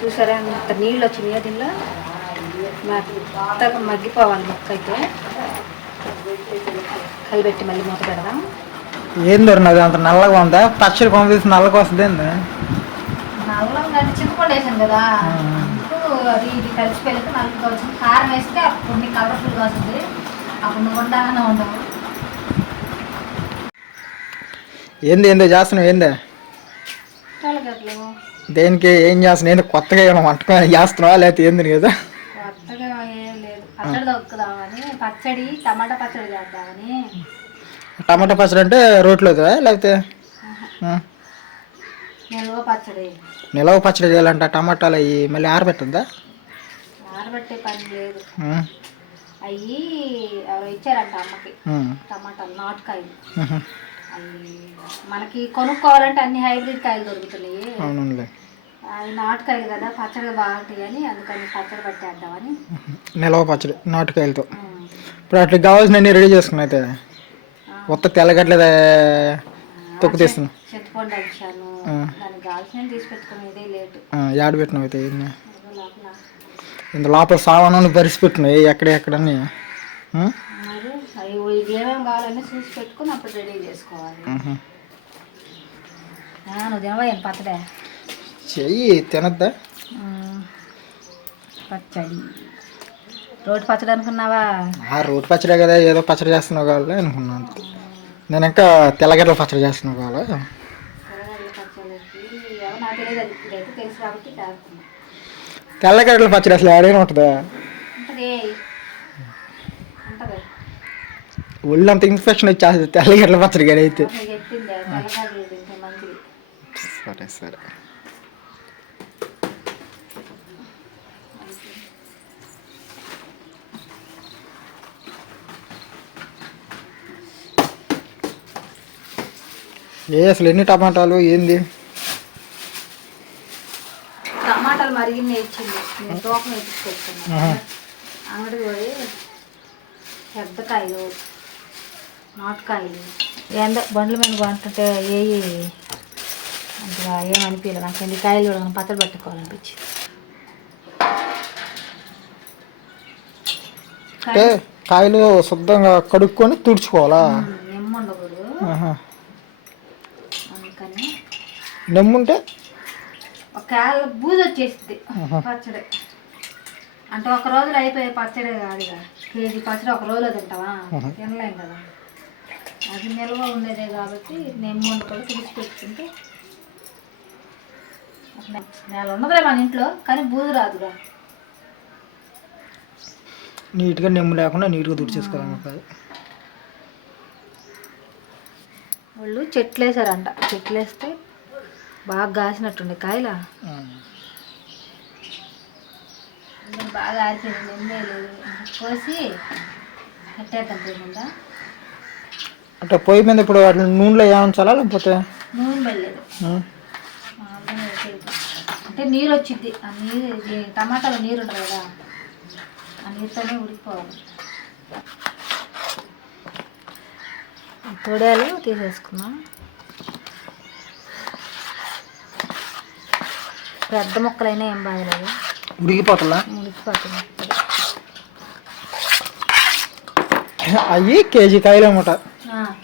చూసారా అంత నీళ్ళు వచ్చినాయి దీనిలో మెత్తగా మగ్గిపోవాలి ముక్క అయితే కలిపెట్టి మళ్ళీ మూత పెడదాం. ఏం దొరినది అంత నల్లగా ఉందా? పచ్చడి పంపిస్తే నల్లగా వస్తుంది ఏంది? నల్లగా చింతపండు వేసాను కదా, అది ఇది కలిసిపోయాక నల్లగా వచ్చింది. కారం వేస్తే అప్పుడు కలర్ఫుల్గా వస్తుంది, అప్పుడు నువ్వు ఉండాలనే ఉండవు. ఏందో చేస్తున్నావు? ఏందే తెల్లగడ్డలు దేనికి ఏం చేస్తున్నావు? ఏంది కొత్తగా ఏమైనా వంటకం చేస్తున్నావా లేకపోతే ఏంది కదా? కొత్తగా ఏం లేదు, పచ్చడి దొక్కుదామని, పచ్చడి టమాటా పచ్చడి చేద్దామని. టమాటా పచ్చడి అంటే రోట్లో లేకపోతే నిల్వ పచ్చడి. నిలవ పచ్చడి చేయాలంట టమాటాలు అవి మళ్ళీ ఆరబెట్టుందా? ఆరబెట్టే పని లేదు, అవి ఎవరో ఇచ్చారంట అమ్మకి టమాటాలు నాటుకాయలు. అవి మనకి కొనుక్కోవాలంటే అన్ని హైబ్రిడ్ కాయలు దొరుకుతున్నాయి. అవునండి, అవి నాటుకాయలు కదా పచ్చడి బాగుంటాయి అని అందుకని పచ్చడి పట్టేద్దామని. నిలవ పచ్చడి నాటుకాయలతో. ఇప్పుడు అట్లా కావాల్సినవన్నీ రెడీ చేసుకున్నా అయితే మొత్తం తెల్లగడ్డల తొక్కు తీస్తున్నా. చింతపండు అడిచాను, దానికి కావాల్సిన తీసి పెట్టుకునేదే లేటు. యాడ పెట్టినావు అయితే ఇంత లోపల సామాను పరిసి పెట్టినాయి ఎక్కడెక్కడన్నీ. మరి అవి ఏమేమి కావాలని చూసి పెట్టుకుని అప్పుడు రెడీ చేసుకోవాలి. నువ్వు తినవయ్యాను పచ్చడే చెయ్యి తినద్దా? పచ్చడి రోటి పచ్చడి అనుకున్నావా? రోటి పచ్చడే కదా, ఏదో పచ్చడి చేస్తున్నావు కావాలి అనుకున్నాను. నేను ఇంకా తెల్లగడ్డల పచ్చడి చేస్తున్నావు కావాలి. తెల్లగడ్డల పచ్చడి అసలు ఏడైనా ఉంటుందా? ఒళ్ళంత ఇన్ఫెక్షన్ వచ్చేస్తుంది తెల్లగడ్డల పచ్చడి కానీ అయితే. సరే సరే. అసలు ఎన్ని టమాటాలు ఏంది? టమాటాలు మరిగిన ఇచ్చింది, నేను తోకం వేపించుకొచ్చుకున్నాను. అంగడికి పోయి పెద్ద కాయలు నాటుకాయలు ఏందో బండ్ల మీద కొంటుంటే అంతగా ఏమనిపించలేదు నాకు. ఎన్ని కాయలు కూడా పచ్చడి పట్టుకోవాలనిపించి. కాయలు శుద్ధంగా కడుక్కొని తుడుచుకోవాలా? నెమ్ము ఉండకూడదు, అందుకని. నెమ్ముంటే ఒక బూజు వచ్చేస్తుంది పచ్చడి. అంటే ఒక రోజులో అయిపోయే పచ్చడి కాదు కదా, కేజీ పచ్చడి ఒక రోజులో తింటావా? తినలేం కదా, అది నిల్వ ఉండేదే కాబట్టి నెమ్ము కూడా తీసి పెట్టుకుంటే నెల ఉన్నదిలే మన ఇంట్లో, కానీ బూజు రాదుగా. నీట్గా నెమ్ము లేకుండా నీట్గా తుడిచేసుకోవాలి. వాళ్ళు చెట్లు వేసారంట, చెట్లు వేస్తే బాగా కాసినట్టుండే కాయలా. బాగా ఆరిపోయింది, నెమ్మేలు కోసి కట్టేద్దాం పొయ్యి మీద. అంటే పొయ్యి మీద ఇప్పుడు వాటి నూనెలో ఏమంచాలా లేకపోతే? నూనె వెళ్ళలేదు, అంటే నీరు వచ్చింది. ఆ నీరు టమాటాలో నీరు ఉంటుంది కదా, ఆ నీరుతోనే ఉడికిపోవాలి. తొడియాలు తీసేసుకున్నాం. పెద్ద ముక్కలైనా ఏం బాగలేదు, ఉడికిపోతుందా? ఉడికిపోతుంది. అవి కేజీ కాయలు అన్నమాట.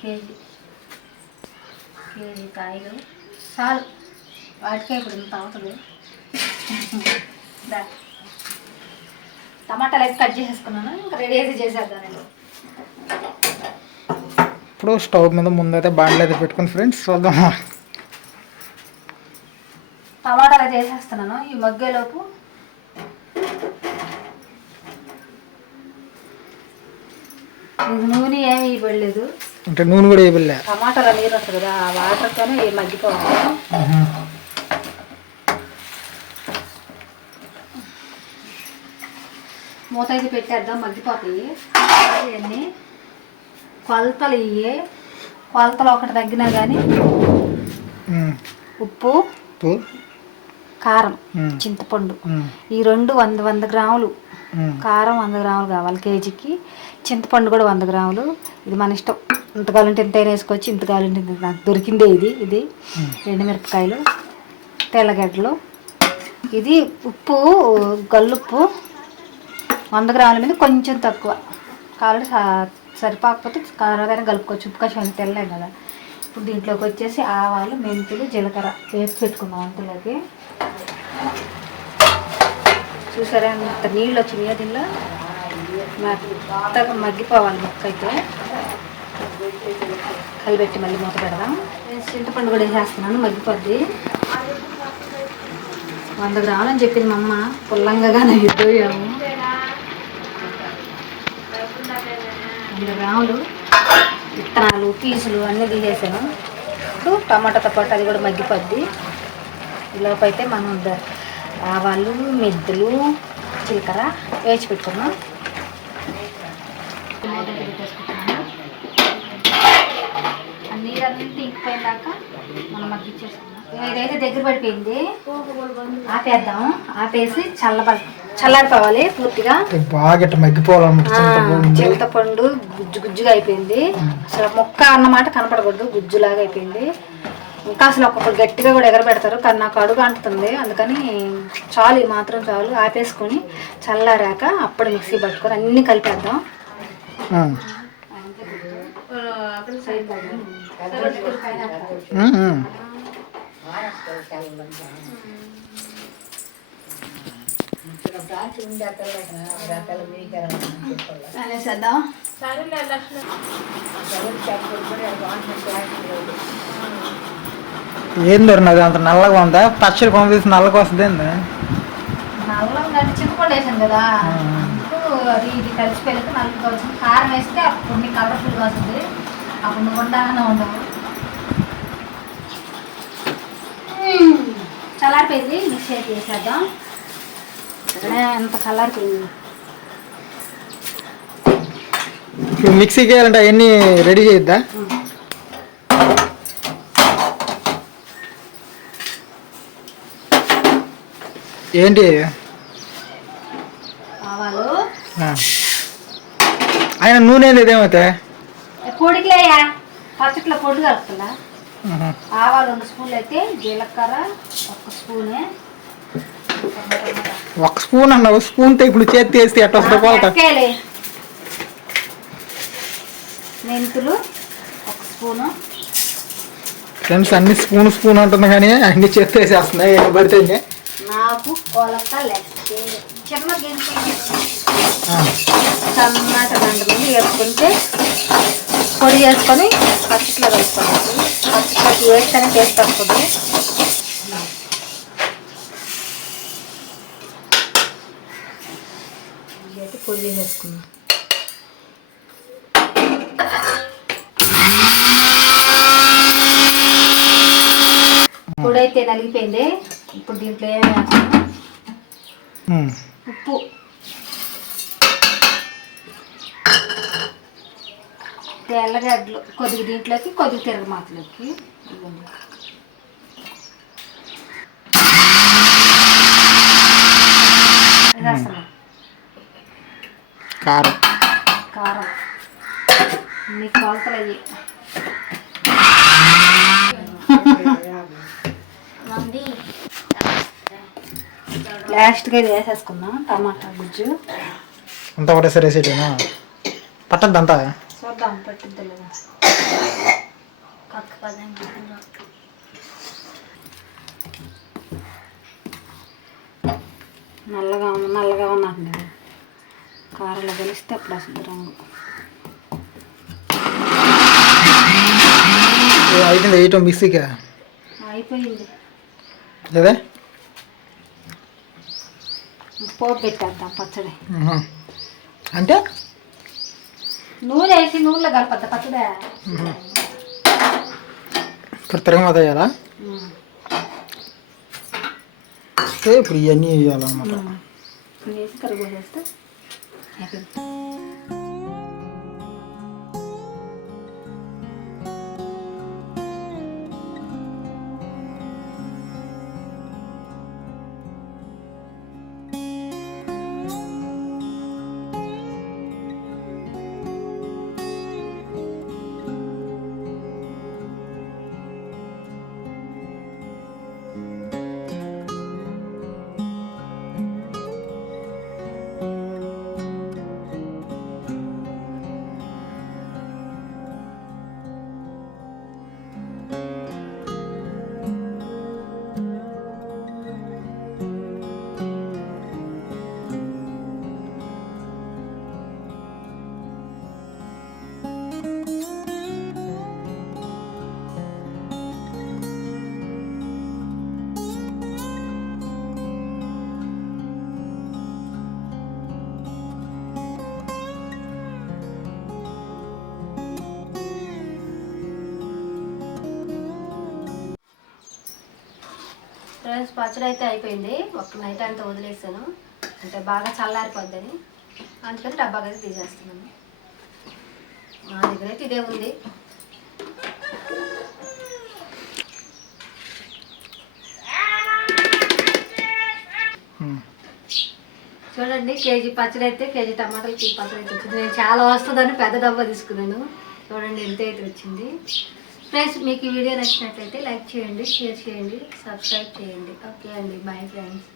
కేజీ కాయలు చాలు, వాటికే ఇప్పుడు ఇంత అవుతుంది. టమాటాలు అయితే కట్ చేసేసుకున్నాను, ఇంకా రెడీ అయితే చేసేద్దాం. నేను ఇప్పుడు స్టవ్ మీద ముందైతే బాండ్లు అయితే పెట్టుకుని ఫ్రెండ్స్ చూద్దాం. టమాటాలు చేసేస్తున్నాను ఈ మగ్గేలోపు. నూనె ఏమి ఇవ్వలేదు, అంటే నూనె కూడా ఇవ్వలే. టమాటాల నీరు వస్తుంది కదా, ఆ వాటర్తోనే మగ్గిపోవాలి. మూత అయితే పెట్టేద్దాం, మగ్గిపోతాయి. ఇవన్నీ కొలతలు కొలతలు ఒకటి తగ్గినా కానీ ఉప్పు, కారం, చింతపండు ఈ రెండు 100 గ్రాములు. కారం 100 గ్రాములు కావాలి కేజీకి, చింతపండు కూడా 100 గ్రాములు. ఇది మన ఇష్టం, ఇంత కావాలంటే ఇంత వేసుకోవచ్చు, ఇంత కావాలంటే ఇంత. నాకు దొరికిందే ఇది ఎండుమిరపకాయలు, తెల్లగడ్డలు, ఇది ఉప్పు, గల్లుప్పు 100 గ్రాముల మీద కొంచెం తక్కువ కావాలంటే సరిపోకపోతే కారాగానే కలుపుకోవచ్చు. ఉప్పు కషాయం తెల్లాం కదా. ఇప్పుడు దీంట్లోకి వచ్చేసి ఆవాలు, మెంతులు, జీలకర్ర వేసి పెట్టుకున్నాం అంతలోకి. చూసారా అంత నీళ్ళు వచ్చినాయో దీనిలో మెత్తగా మగ్గిపోవాలి. ముక్క అయితే కలిపెట్టి మళ్ళీ మూత పెడదాం. చింతపండు కూడా వేసేస్తున్నాను, మగ్గిపోద్ది. 100 గ్రాములు అని చెప్పింది మా అమ్మ, పుల్లంగా అయిపోయాము. 100 గ్రాములు విత్తనాలు, పీసులు అన్నీ తీసేసాను. ఇప్పుడు టమాటాతో పాటు అది కూడా మగ్గిపోద్ది. ఈలోపు అయితే మనం ఆవాలు, మెంతులు, జీలకర్ర వేసి పెట్టుకున్నాం. నీరంతా ఇంకిపోయినాక మనం మగ్గిచ్చేసుకున్నాం. ఇదైతే దగ్గర పడిపోయింది, ఆపేద్దాం. ఆపేసి చల్లారిపోవాలి పూర్తిగా. బాగా మగ్గిపోవాలన్నమాట. చింతపండు గుజ్జు గుజ్జుగా అయిపోయింది. అసలు మొక్క అన్నమాట కనపడకూడదు, గుజ్జులాగా అయిపోయింది. ఇంకా అసలు ఒక్కొక్కరు గట్టిగా కూడా ఎగరబెడతారు, కానీ నాకు అడుగు అంటుతుంది. అందుకని చాలు, ఈ మాత్రం చాలు. ఆపేసుకొని చల్లారాక అప్పుడు మిక్సీ పట్టుకొని అన్నీ కలిపేద్దాం. అనేసేద్దాం. ఏంది అది అంత నల్లగా ఉందా? పచ్చడి పంపిస్తే నల్లగా వస్తుంది. ఏంది నల్లగా చింతపండు వేసాను కదా, అది ఇది కలిసిపోయాక నల్లగా వచ్చింది. కారం వేస్తే అప్పుడు నీకు కలర్ఫుల్గా వస్తుంది. అప్పుడు నువ్వు ఉండాలనే ఉండవు. చల్లారిపోయింది, మిక్స్ అయితే వేసేద్దాం. ఎంత చల్లారిపోయింది. మిక్సీకి వేయాలంటే అవన్నీ రెడీ చేద్దా? ఏంటి ఆవాలు, ఆయన నూనె లేదేమైతే పొడికిలేయా, పచ్చట్లో పొడి కలుపుతుందా. ఆవాలు 2 స్పూన్లు అయితే, జీలకర్ర 1 స్పూనే. 1 స్పూన్ అన్నావు, స్పూన్తో ఇప్పుడు చేతి వేస్తే ఎట్లా వస్తుంది కొలత? మెంతులు 1 స్పూను. ఫ్రెండ్స్ అన్ని స్పూన్ అంటుంది, కానీ అన్ని చేతి వేసేస్తున్నాయి. ఏం పడితే నాకు కొలత లెక్క. చిన్న గింజ టమాట బండి మీద వేసుకుంటే పొడి చేసుకొని పచ్చిట్లో కలుపుకోవాలి. పచ్చిట్లోకి వేస్తేనే టేస్ట్ వస్తుంది. ఇదైతే పొడి చేసేసుకున్నాం. పొడి అయితే నలిగిపోయింది. ఇప్పుడు దీంట్లో ఏమి వేస్తాము? ఉప్పు, తెల్లగడ్డలు కొద్దిగా దీంట్లోకి, కొద్దిగా తిరగమాతలోకి, కారం కారం మీకు కొలతలు అయ్యి లాస్ట్గా ఇది వేసేసుకున్నాం. టమాటా గుజ్జు అంతా ఒకటేసారి వేసేటేనా? పట్టద్దు అంతా, చూద్దాం పట్టిద్దా లేదా. నల్లగా ఉన్నది కారంలో కలిస్తే అప్పుడు వస్తుంది రంగు. అయిపోయింది వేయటం మిక్సీగా? అయిపోయింది లేదా? పోపు పెట్టేద్దాం పచ్చడి. అంటే నూనె వేసి నూనెలో కలపద్దా పచ్చడి. ఇప్పుడు తిరగమాత వేయాలా? ఇప్పుడు ఇవన్నీ వేయాలన్నమాట. వేసి కరిగేస్తే అయిపోయింది. ఫ్రెండ్స్ పచ్చడి అయితే అయిపోయింది. ఒక నైట్ అంతా వదిలేసాను, అంటే బాగా చల్లారిపోద్దని. అందుకని డబ్బాకి అయితే తీసేస్తున్నాను. మా దగ్గర అయితే ఇదే ఉంది. చూడండి, కేజీ పచ్చడి అయితే, కేజీ టమాటాలకి పచ్చడి అయితే వచ్చింది. నేను చాలా వస్తుందని పెద్ద డబ్బా తీసుకున్నాను. చూడండి ఎంత అయితే వచ్చింది. ఫ్రెండ్స్, మీకు ఈ వీడియో నచ్చినట్లయితే లైక్ చేయండి, షేర్ చేయండి, సబ్స్క్రైబ్ చేయండి. ఓకే అండి, బాయ్ ఫ్రెండ్స్.